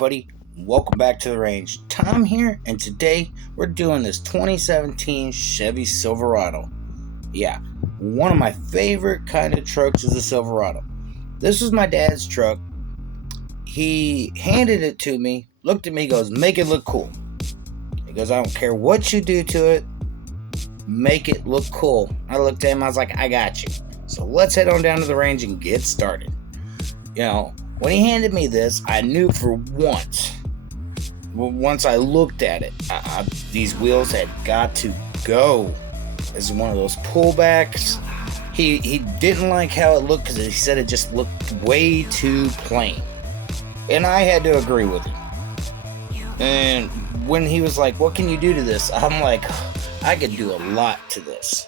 everybody, welcome back to the range. Tom here, and today we're doing this 2017 Chevy Silverado. Yeah, one of my favorite kind of trucks is a Silverado. This was my dad's truck. He handed it to me, looked at me, goes, "Make it look cool." He goes, "I don't care what you do to it, make it look cool." I looked at him, I was like, "I got you." So let's head on down to the range and get started. When he handed me this, I knew for once I looked at it, these wheels had got to go. This is one of those pullbacks. He didn't like how it looked because he said it just looked way too plain. And I had to agree with him. And when he was like, "What can you do to this?" I'm like, I could do a lot to this.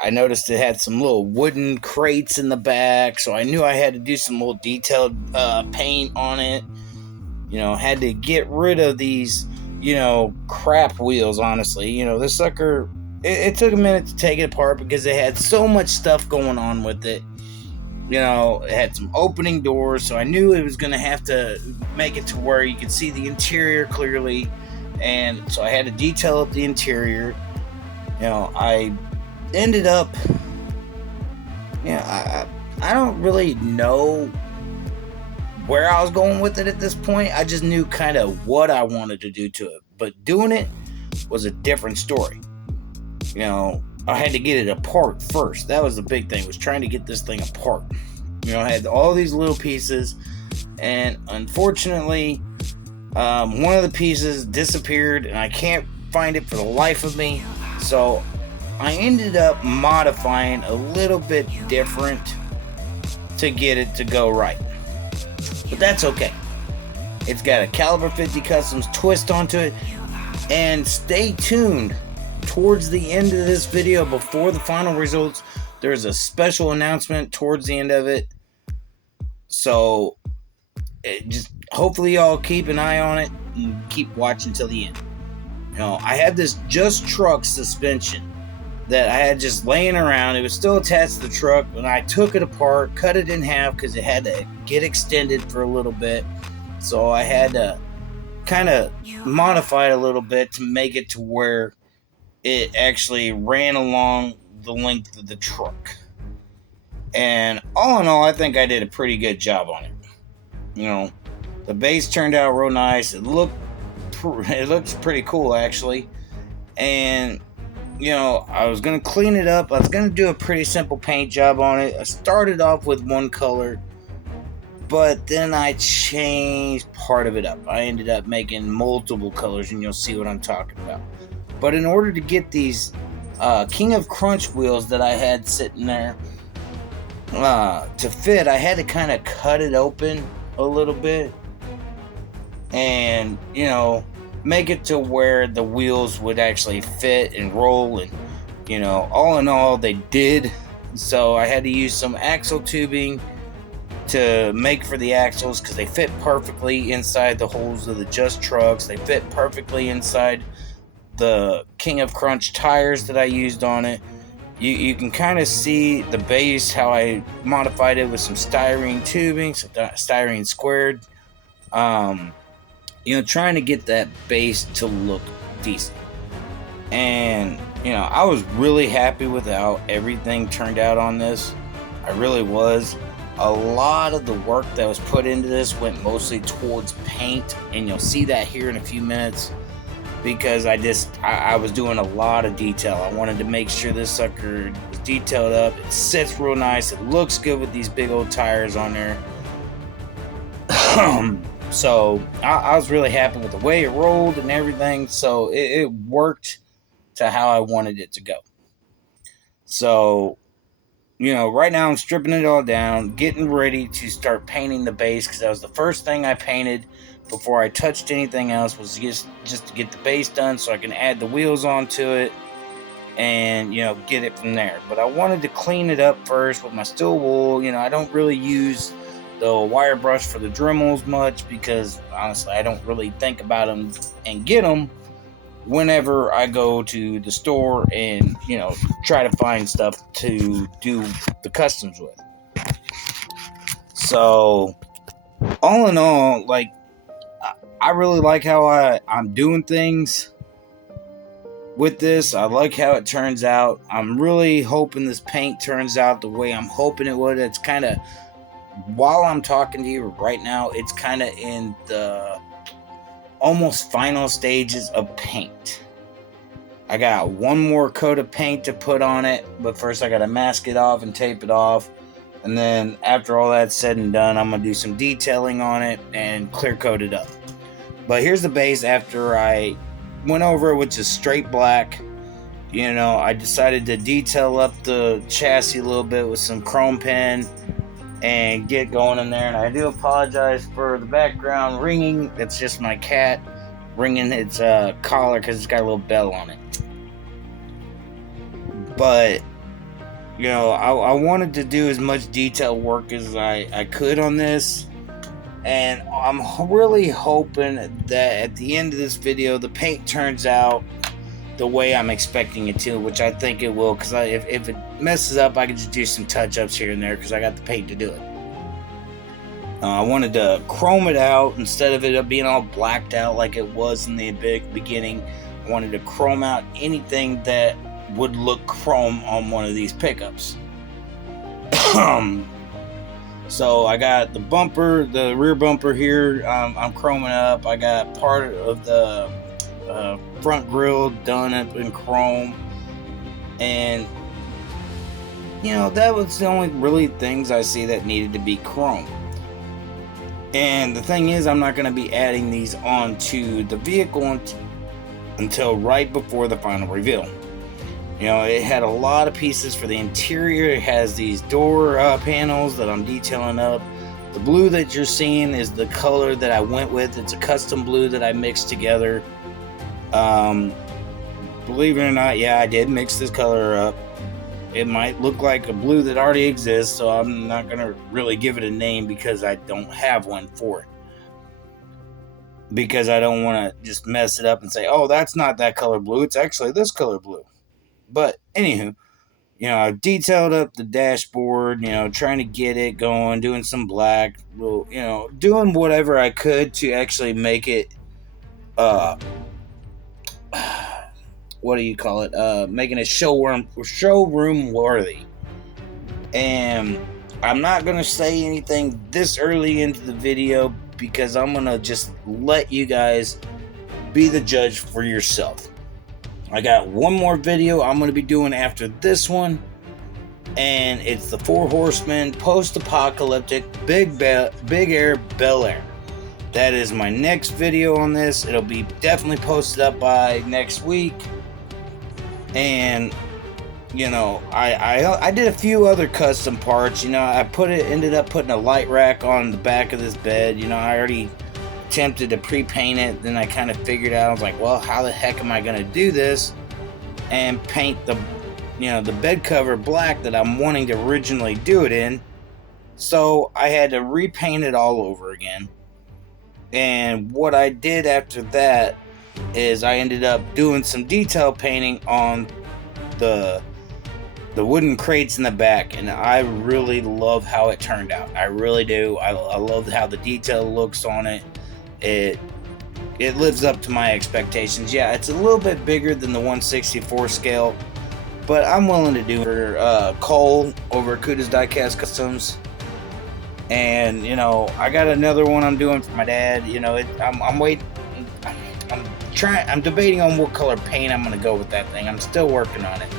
I noticed it had some little wooden crates in the back, so I knew I had to do some more detailed paint on it. Had to get rid of these, crap wheels, honestly. This sucker, it took a minute to take it apart because it had so much stuff going on with it. It had some opening doors, so I knew it was going to have to make it to where you could see the interior clearly, and so I had to detail up the interior. I ended up, I don't really know where I was going with it at this point. I just knew kind of what I wanted to do to it, but doing it was a different story. I had to get it apart first. That was the big thing, was trying to get this thing apart. I had all these little pieces, and unfortunately, one of the pieces disappeared, and I can't find it for the life of me. So I ended up modifying a little bit different to get it to go right. But that's okay. It's got a Caliber 50 Customs twist onto it. And stay tuned. Towards the end of this video, before the final results, there's a special announcement towards the end of it. So just hopefully y'all keep an eye on it and keep watching till the end. I had this Just Truck suspension that I had just laying around. It was still attached to the truck, and I took it apart, cut it in half because it had to get extended for a little bit. So I had to kind of modify it a little bit to make it to where it actually ran along the length of the truck. And all in all, I think I did a pretty good job on it. The base turned out real nice. It looks pretty cool, actually. And I was going to clean it up. I was going to do a pretty simple paint job on it. I started off with one color, but then I changed part of it up. I ended up making multiple colors, and you'll see what I'm talking about. But in order to get these King of Crunch wheels that I had sitting there to fit, I had to kind of cut it open a little bit and, make it to where the wheels would actually fit and roll, and all in all they did. So I had to use some axle tubing to make for the axles because they fit perfectly inside the holes of the Just Trucks. They fit perfectly inside the King of Crunch tires that I used on it. You can kind of see the base, how I modified it with some styrene tubing, some styrene squared, trying to get that base to look decent. And, I was really happy with how everything turned out on this. I really was. A lot of the work that was put into this went mostly towards paint, and you'll see that here in a few minutes, because I was doing a lot of detail. I wanted to make sure this sucker was detailed up. It sits real nice. It looks good with these big old tires on there. So I was really happy with the way it rolled and everything. So it worked to how I wanted it to go. So, right now I'm stripping it all down, getting ready to start painting the base, because that was the first thing I painted before I touched anything else, was just to get the base done so I can add the wheels onto it and, get it from there. But I wanted to clean it up first with my steel wool. I don't really use the wire brush for the Dremels much because, honestly, I don't really think about them and get them whenever I go to the store and, try to find stuff to do the customs with. So all in all, like, I really like how I'm doing things with this. I like how it turns out. I'm really hoping this paint turns out the way I'm hoping it would. It's kind of, while I'm talking to you right now, it's kind of in the almost final stages of paint. I got one more coat of paint to put on it, but first I got to mask it off and tape it off. And then after all that's said and done, I'm going to do some detailing on it and clear coat it up. But here's the base after I went over it with just straight black. You know, I decided to detail up the chassis a little bit with some chrome pen and get going in there. And I do apologize for the background ringing. It's just my cat ringing its collar because it's got a little bell on it. But, you know, I wanted to do as much detail work as I could on this. And I'm really hoping that at the end of this video, the paint turns out the way I'm expecting it to, which I think it will, because if it messes up, I can just do some touch-ups here and there, because I got the paint to do it. I wanted to chrome it out instead of it being all blacked out like it was in the beginning. I wanted to chrome out anything that would look chrome on one of these pickups. So I got the bumper, the rear bumper here, I'm chroming up. I got part of the front grille done up in chrome. And, you know, that was the only really things I see that needed to be chrome. And the thing is, I'm not going to be adding these onto the vehicle until right before the final reveal. You know, it had a lot of pieces for the interior. It has these door panels that I'm detailing up. The blue that you're seeing is the color that I went with. It's a custom blue that I mixed together. Believe it or not, yeah, I did mix this color up. It might look like a blue that already exists, so I'm not going to really give it a name because I don't have one for it. Because I don't want to just mess it up and say, oh, that's not that color blue. It's actually this color blue. But anywho, you know, I detailed up the dashboard, you know, trying to get it going, doing some black, you know, doing whatever I could to actually make it, what do you call it? Making it showroom worthy. And I'm not going to say anything this early into the video because I'm going to just let you guys be the judge for yourself. I got one more video I'm going to be doing after this one, and it's the Four Horsemen post-apocalyptic Big Air Bel Air. That is my next video on this. It'll be definitely posted up by next week. And, you know, I did a few other custom parts. You know, I ended up putting a light rack on the back of this bed. You know, I already attempted to pre-paint it, then I kind of figured out, I was like, well, how the heck am I going to do this and paint the, you know, the bed cover black that I'm wanting to originally do it in. So I had to repaint it all over again. And what I did after that is I ended up doing some detail painting on the wooden crates in the back, and I really love how it turned out. I really do. I love how the detail looks on it. It lives up to my expectations. Yeah, it's a little bit bigger than the 1/64 scale, but I'm willing to do it for Cole over at Kuda's Diecast Customs. And, you know, I got another one I'm doing for my dad. You know, I'm waiting. I'm debating on what color paint I'm going to go with that thing. I'm still working on it.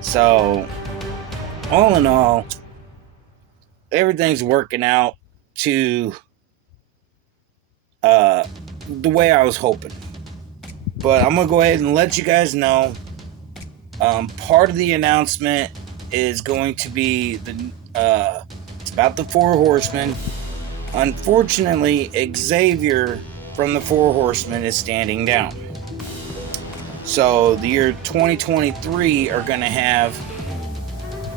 So, all in all, everything's working out to the way I was hoping. But I'm going to go ahead and let you guys know. Part of the announcement is going to be it's about the Four Horsemen. Unfortunately, Xavier from the Four Horsemen is standing down. So the year 2023 are going to have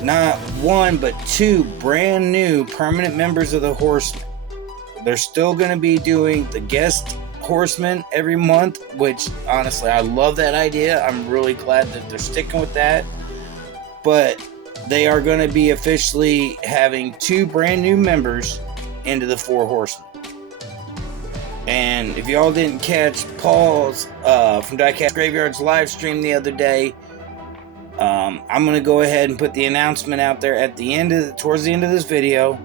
not one but two brand new permanent members of the Horsemen. They're still going to be doing the guest Horsemen every month, which honestly I love that idea. I'm really glad that they're sticking with that. But they are going to be officially having two brand new members into the Four Horsemen. And if y'all didn't catch Paul's from Diecast Graveyard's live stream the other day, I'm gonna go ahead and put the announcement out there at the end towards the end of this video.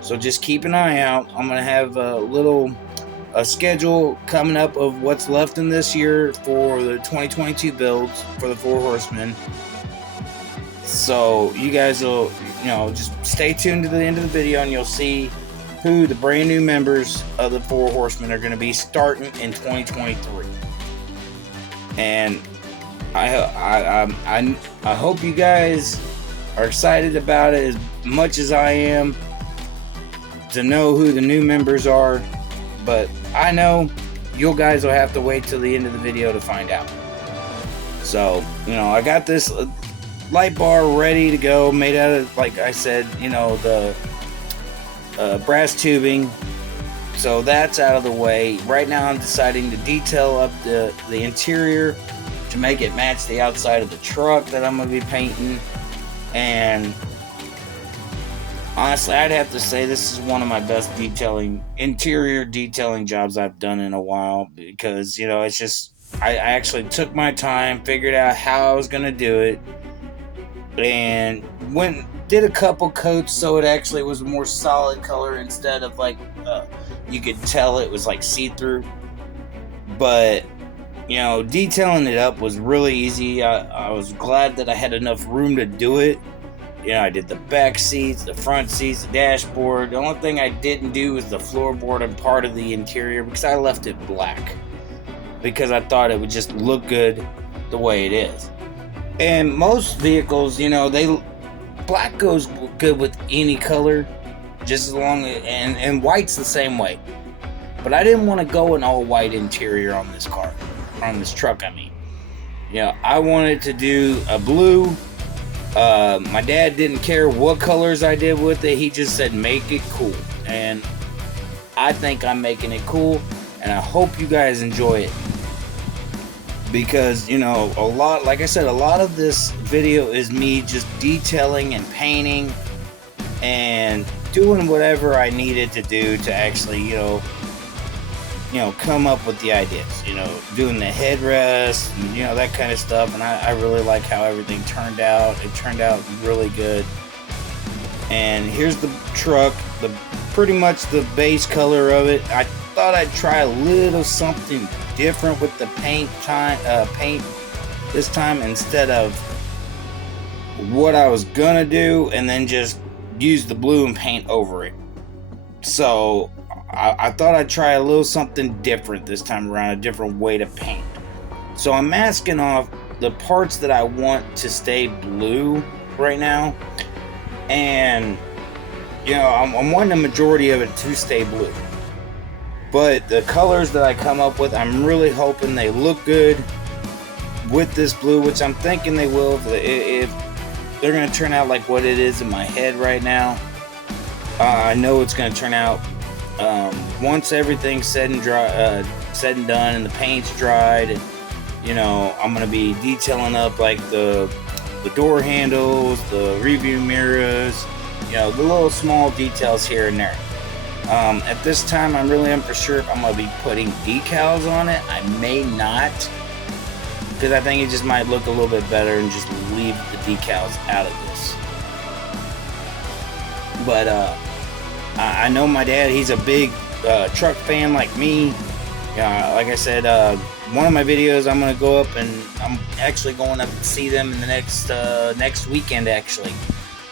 So just keep an eye out. I'm gonna have a schedule coming up of what's left in this year for the 2022 builds for the Four Horsemen. So you guys will, just stay tuned to the end of the video, and you'll see who the brand new members of the Four Horsemen are going to be starting in 2023. And I hope you guys are excited about it as much as I am to know who the new members are. But I know you guys will have to wait till the end of the video to find out. So, I got this light bar ready to go, made out of, like I said, the brass tubing. So that's out of the way. Right now I'm deciding to detail up the interior to make it match the outside of the truck that I'm going to be painting. And honestly, I'd have to say this is one of my best interior detailing jobs I've done in a while, because it's just I actually took my time, figured out how I was going to do it, and did a couple coats so it actually was a more solid color instead of you could tell it was like see-through. But detailing it up was really easy. I was glad that I had enough room to do it. I did the back seats, the front seats, the dashboard. The only thing I didn't do was the floorboard and part of the interior, because I left it black because I thought it would just look good the way it is. And most vehicles, black goes good with any color, just as long as, and white's the same way. But I didn't want to go an all white interior on this car, on this truck. I wanted to do a blue. My dad didn't care what colors I did with it. He just said make it cool, and I think I'm making it cool, and I hope you guys enjoy it. Because, like I said, a lot of this video is me just detailing and painting and doing whatever I needed to do to actually, come up with the ideas, doing the headrest and, that kind of stuff. And I really like how everything turned out. It turned out really good. And here's the truck, pretty much the base color of it. I thought I'd try a little something different with the paint this time, instead of what I was gonna do and then just use the blue and paint over it. So I thought I'd try a little something different this time around, a different way to paint. So I'm masking off the parts that I want to stay blue right now, and I'm wanting the majority of it to stay blue. But the colors that I come up with, I'm really hoping they look good with this blue, which I'm thinking they will if they're going to turn out like what it is in my head right now. I know it's going to turn out once everything's said and done and the paint's dried. And, I'm going to be detailing up like the door handles, the review mirrors, the little small details here and there. At this time, I'm really unsure if I'm going to be putting decals on it. I may not, because I think it just might look a little bit better and just leave the decals out of this. But I know my dad, he's a big truck fan like me. Like I said, one of my videos, I'm going to go up and I'm actually going up to see them in the next weekend, actually.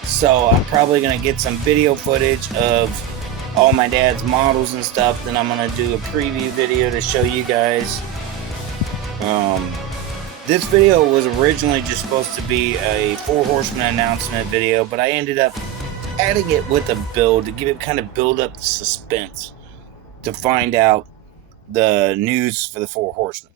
So I'm probably going to get some video footage of all my dad's models and stuff. Then I'm going to do a preview video to show you guys. This video was originally just supposed to be a Four Horsemen announcement video, but I ended up adding it with a build to give it kind of build up the suspense to find out the news for the Four Horsemen.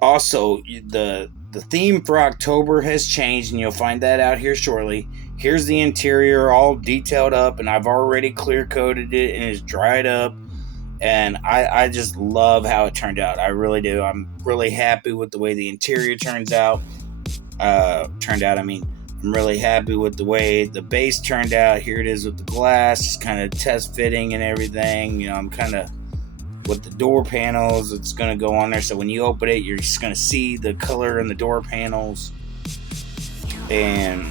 Also, the theme for October has changed, and you'll find that out here shortly. Here's the interior all detailed up, and I've already clear coated it and it's dried up, and I just love how it turned out. I really do. I'm really happy with the way the interior turns out. I mean, I'm really happy with the way the base turned out. Here it is with the glass, just kind of test fitting and everything. You know, I'm kind of with the door panels, it's going to go on there. So when you open it, you're just going to see the color in the door panels. And,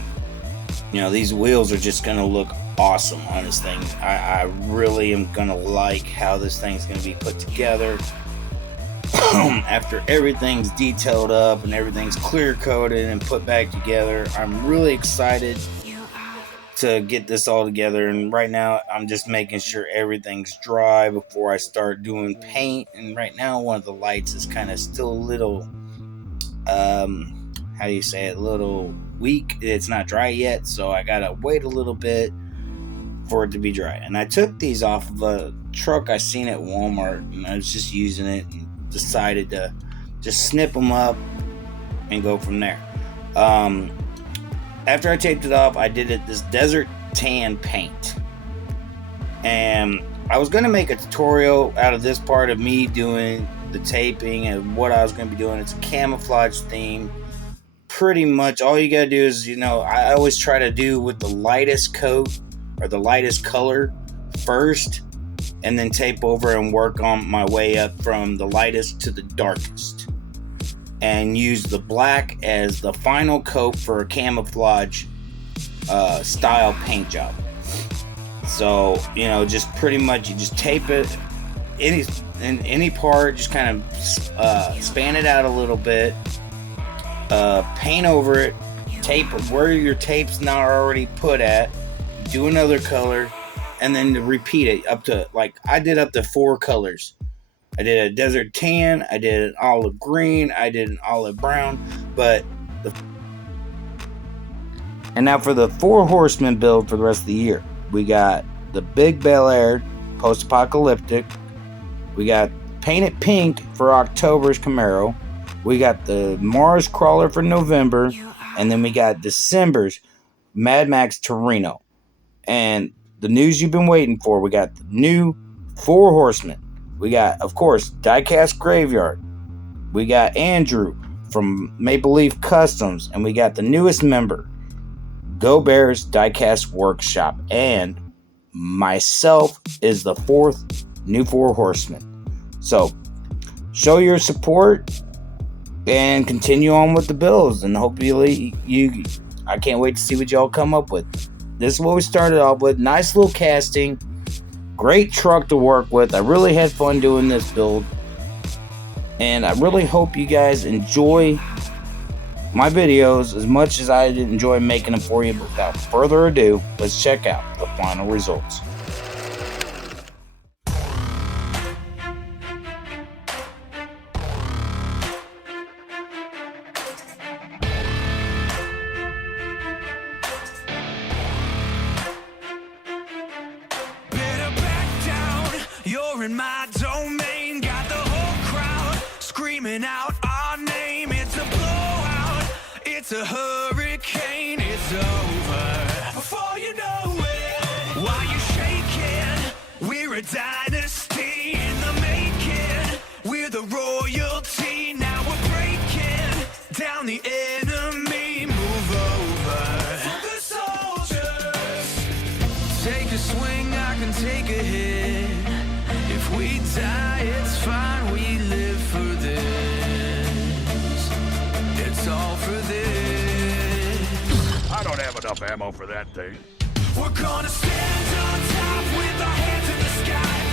you know, these wheels are just going to look awesome on this thing. I really am going to like how this thing's going to be put together. After everything's detailed up and everything's clear coated and put back together, I'm really excited to get this all together. And right now I'm just making sure everything's dry before I start doing paint. And right now one of the lights is kind of still a little how do you say it, a little weak. It's not dry yet, so I gotta wait a little bit for it to be dry. And I took these off of a truck I seen at Walmart, and I was just using it and decided to just snip them up and go from there. After I taped it off, I did this desert tan paint, and I was going to make a tutorial out of this part of me doing the taping and what I was going to be doing. It's a camouflage theme. Pretty much all you got to do is, you know, I always try to do with the lightest coat or the lightest color first, and then tape over and work on my way up from the lightest to the darkest, and use the black as the final coat for a camouflage style paint job. So, you know, just pretty much you just tape it in any part, just kind of span it out a little bit, paint over it, tape where your tape's not already put at, do another color, and then to repeat it up to, like, I did up to 4 colors. I did a desert tan, I did an olive green, I did an olive brown, and now for the 4 Horsemen build for the rest of the year, we got the Big Bel Air post-apocalyptic, we got painted pink for October's Camaro, we got the Mars Crawler for November, and then we got December's Mad Max Torino. And the news you've been waiting for, we got the new 4 Horsemen. We got, of course, Diecast Graveyard. We got Andrew from Maple Leaf Customs. And we got the newest member, Go Bears Diecast Workshop. And myself is the 4th new 4 Horsemen. So, show your support and continue on with the builds. And hopefully, I can't wait to see what y'all come up with. This is what we started off with. Nice little casting. Great truck to work with. I really had fun doing this build. And I really hope you guys enjoy my videos as much as I enjoy making them for you. But without further ado, let's check out the final results. You're in my domain, got the whole crowd screaming out our name. It's a blowout, it's a hurricane, it's over before you know it. While you're shaking, we're a dynasty in the making. We're the royalty, now we're breaking down the enemy. Move over for the soldiers. Take a swing, I can take a hit. If we die, it's fine, we live for this. It's all for this. I don't have enough ammo for that thing. We're gonna stand on top with our hands in the sky.